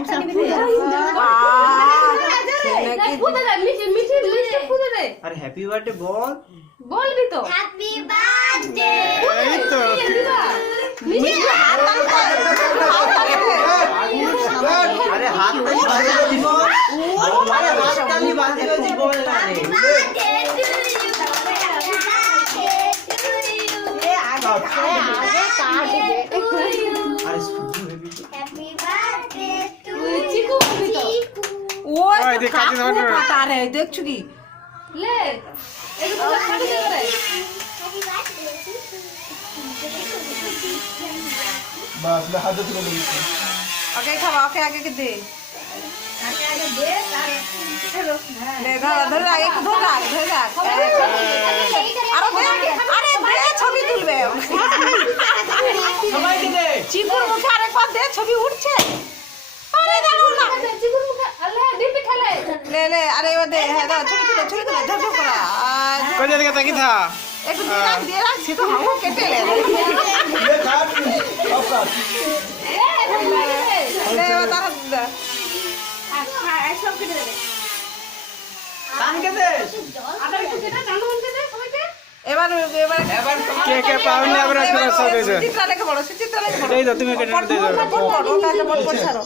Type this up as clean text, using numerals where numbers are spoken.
একটা নিবি রে। আরে হ্যাপি বার্থডে বল। বলবি তো হ্যাপি বার্থডে। এই তো আরে হাত তালি বাজিয়ে বল। আরে হাত তালি বাজিয়ে বল না রে। আরে শুধু হেবি তো। হ্যাপি বার্থডে টু চিকু বলবি তো ওই দেখ কাজে ধরে আরে দেখছো কি লে এগুলো তো খাবি না রে হ্যাপি বার্থডে বাস না হাতে তুলে দিচ্ছি ওকে খাওয়া ওকে আগে কে দে আগে দে তার লে ধরে আগে ধরে রাখ আরো দে আরে দে ছবি তুলবে সবাইকে দে। চিকুর মুখে আরেকবার দে ছবি উঠছে আরে দাঁড়াও না চিকুর মুখে আল্লাহ দিপি খেলে লে আরে এবার দে হ্যাঁ দাও ছবি তুলে ঝপঝপ করা কই দিকে তাকি থা একটু দিয়ে রাখ সে তো হাওয়া কেটে ये काट अब काट লে তারা সব কেটে দেবে কানকে দে। আবার একটু যেটা জানো বলতে দে সবাইকে এবার কে কে পাওনি আবার একটা সব এই যে চিত্রা লেখা বড় চিত্রা লেখা বড় এই দাও তুমি কেটে দিয়ে দাও পড় ওটা পড় ছাড়ো